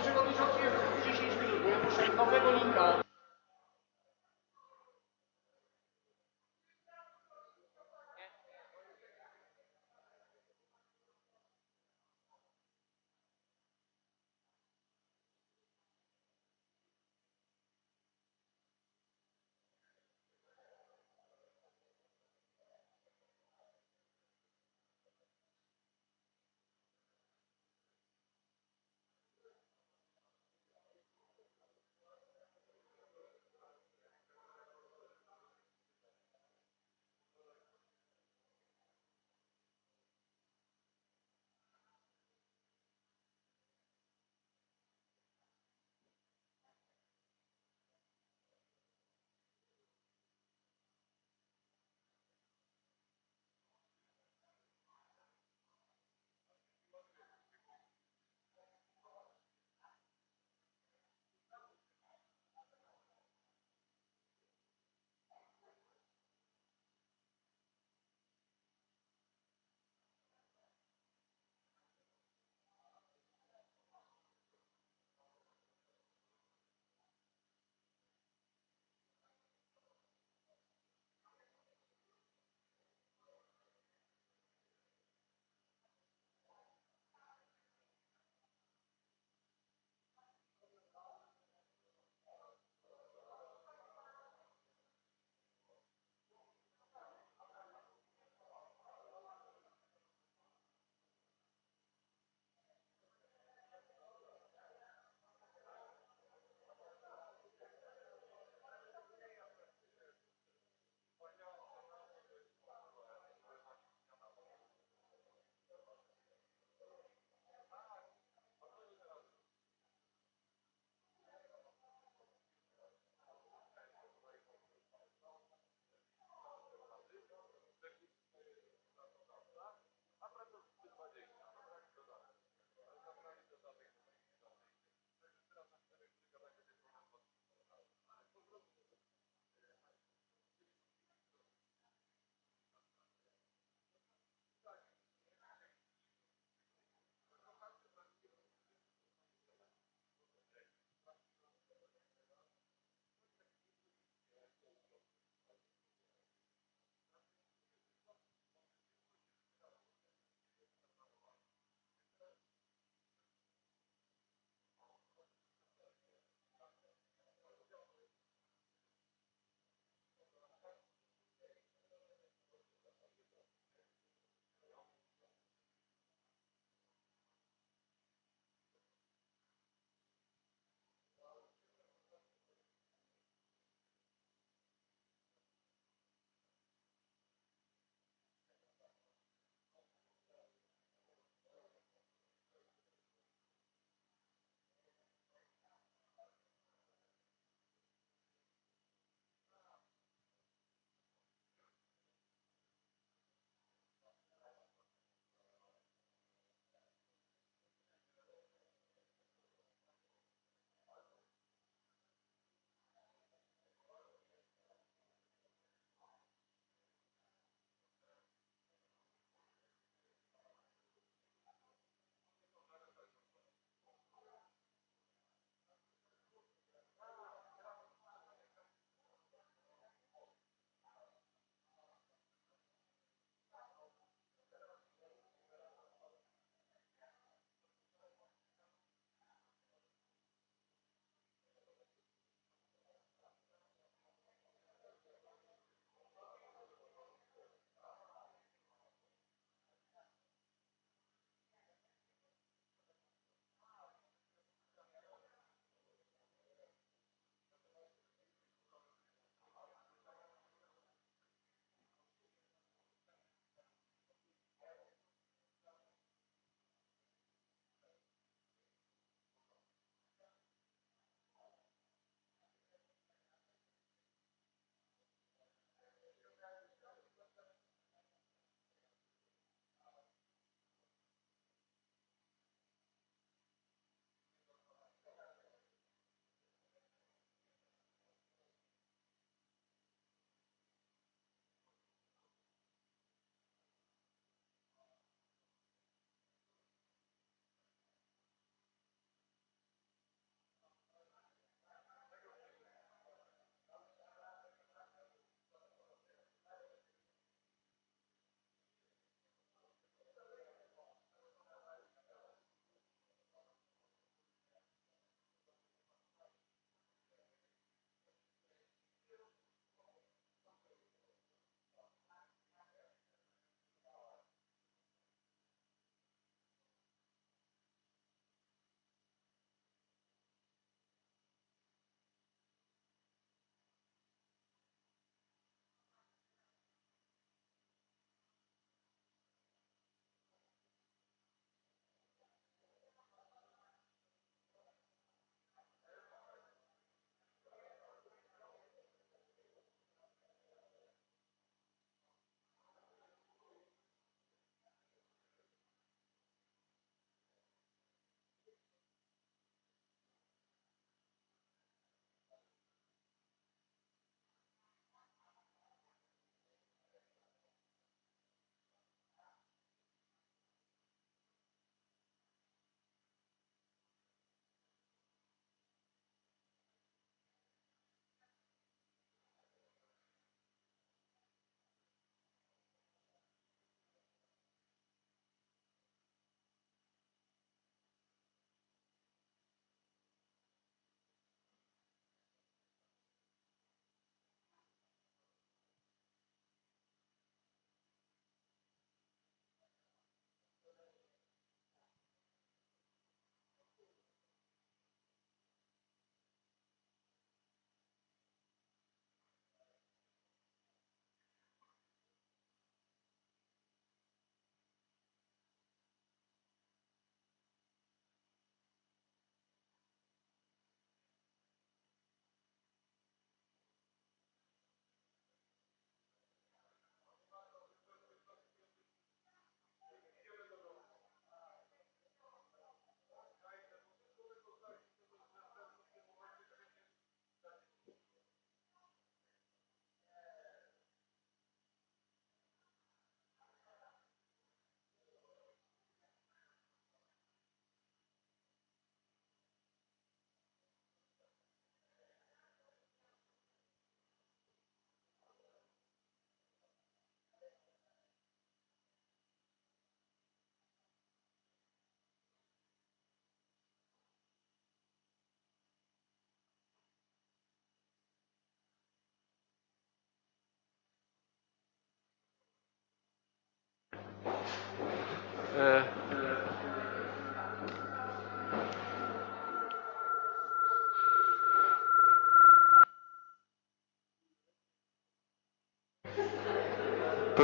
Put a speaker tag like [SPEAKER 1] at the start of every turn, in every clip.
[SPEAKER 1] Przewodniczący jest 10 minut, bo ja muszę nowego linka.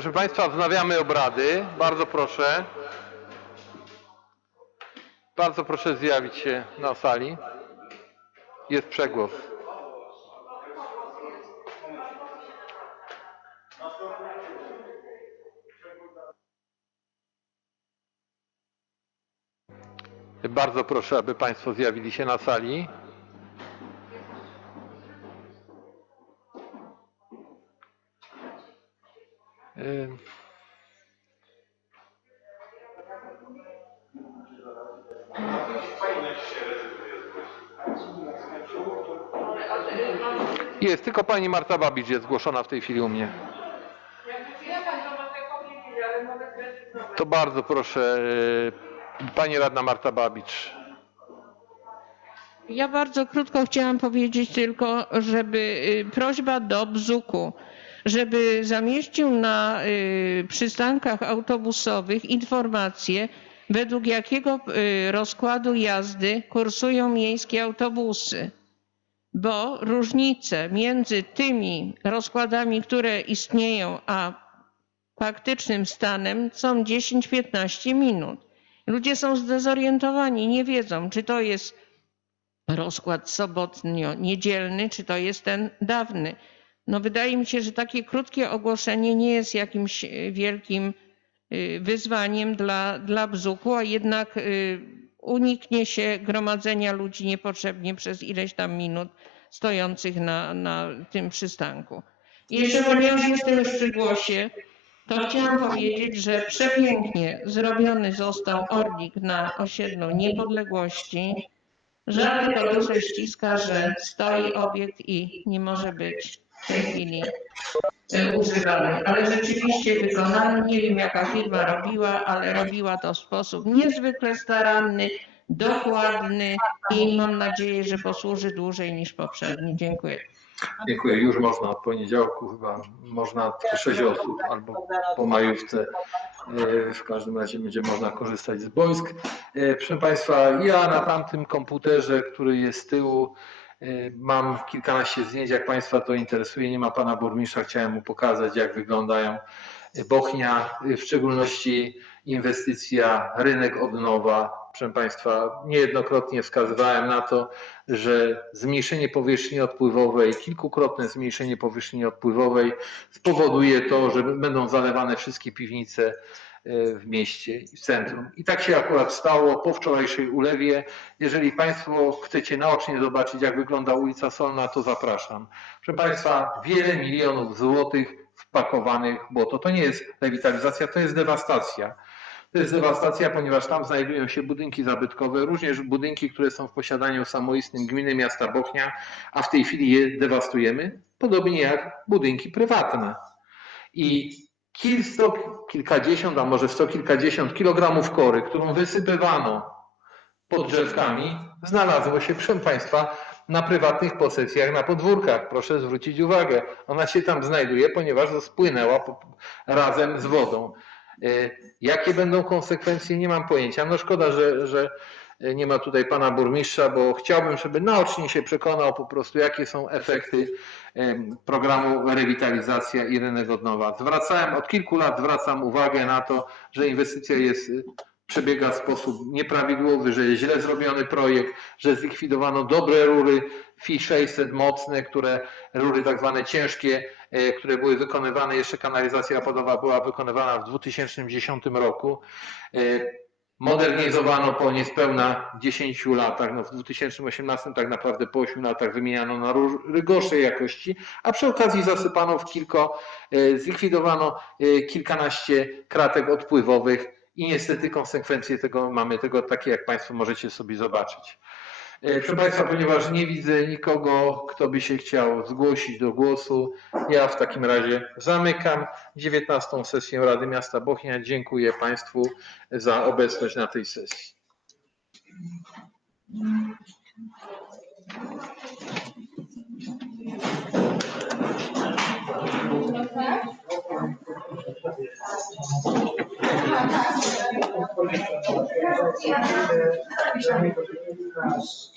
[SPEAKER 2] Proszę Państwa, wznawiamy obrady. Bardzo proszę. Bardzo proszę zjawić się na sali. Jest przegłos. Bardzo proszę, aby Państwo zjawili się na sali. Jest, tylko pani Marta Babicz jest zgłoszona w tej chwili u mnie. To bardzo proszę, y, pani radna Marta Babicz.
[SPEAKER 3] Ja bardzo krótko chciałam powiedzieć tylko, żeby y, prośba do Bzuku, żeby zamieścił na y, przystankach autobusowych informacje, według jakiego rozkładu jazdy kursują miejskie autobusy. Bo różnice między tymi rozkładami, które istnieją, a faktycznym stanem są 10-15 minut. Ludzie są zdezorientowani, nie wiedzą, czy to jest rozkład sobotnio-niedzielny, czy to jest ten dawny. No wydaje mi się, że takie krótkie ogłoszenie nie jest jakimś wielkim y, wyzwaniem dla, dla bzuku, a jednak y, uniknie się gromadzenia ludzi niepotrzebnie przez ileś tam minut stojących na, na tym przystanku. Jeszcze ponieważ jestem przy głosie, to chciałam powiedzieć, że przepięknie zrobiony został orlik na osiedlu Niepodległości. Tylko duszę ściska, że stoi obiekt i nie może być w tej chwili e, używany. Ale rzeczywiście wykonany, nie wiem jaka firma robiła, ale robiła to w sposób niezwykle staranny, dokładny i mam nadzieję, że posłuży dłużej niż poprzedni. Dziękuję.
[SPEAKER 2] Dziękuję. Już można od poniedziałku chyba, można 6 osób albo po majówce. E, W każdym razie będzie można korzystać z boisk. E, Proszę Państwa, ja na tamtym komputerze, który jest z tyłu, mam kilkanaście zdjęć. Jak Państwa to interesuje, nie ma Pana Burmistrza, chciałem mu pokazać, jak wyglądają Bochnia, w szczególności inwestycja rynek od nowa. Proszę Państwa, niejednokrotnie wskazywałem na to, że zmniejszenie powierzchni odpływowej, kilkukrotne zmniejszenie powierzchni odpływowej spowoduje to, że będą zalewane wszystkie piwnice w mieście w centrum. I tak się akurat stało po wczorajszej ulewie. Jeżeli Państwo chcecie naocznie zobaczyć, jak wygląda ulica Solna, to zapraszam. Proszę Państwa, wiele milionów złotych wpakowanych w błoto. To nie jest rewitalizacja, to jest dewastacja. To jest dewastacja, ponieważ tam znajdują się budynki zabytkowe, również budynki, które są w posiadaniu samoistnym gminy miasta Bochnia, a w tej chwili je dewastujemy, podobnie jak budynki prywatne. I kilsto, kilkadziesiąt, a może sto kilkadziesiąt kilogramów kory, którą wysypywano pod drzewkami, znalazło się, proszę Państwa, na prywatnych posesjach, na podwórkach. Proszę zwrócić uwagę. Ona się tam znajduje, ponieważ spłynęła razem z wodą. E, Jakie będą konsekwencje, nie mam pojęcia. No szkoda, że, że nie ma tutaj pana burmistrza, bo chciałbym, żeby naocznie się przekonał po prostu, jakie są efekty programu rewitalizacja i rynek od nowa. Zwracałem, od kilku lat zwracam uwagę na to, że inwestycja jest, y, przebiega w sposób nieprawidłowy, że jest źle zrobiony projekt, że zlikwidowano dobre rury FI 600 mocne, które rury tak zwane ciężkie, e, które były wykonywane, jeszcze kanalizacja opadowa była wykonywana w 2010 roku. Modernizowano po niespełna 10 latach, no w 2018 tak naprawdę po 8 latach wymieniano na gorszej jakości, a przy okazji zasypano w kilko, e, zlikwidowano e, kilkanaście kratek odpływowych i niestety konsekwencje tego mamy tego takie, jak Państwo możecie sobie zobaczyć. E, Proszę Państwa, ponieważ nie widzę nikogo, kto by się chciał zgłosić do głosu, ja w takim razie zamykam 19. sesję Rady Miasta Bochnia. Dziękuję Państwu za obecność na tej sesji.
[SPEAKER 4] caso.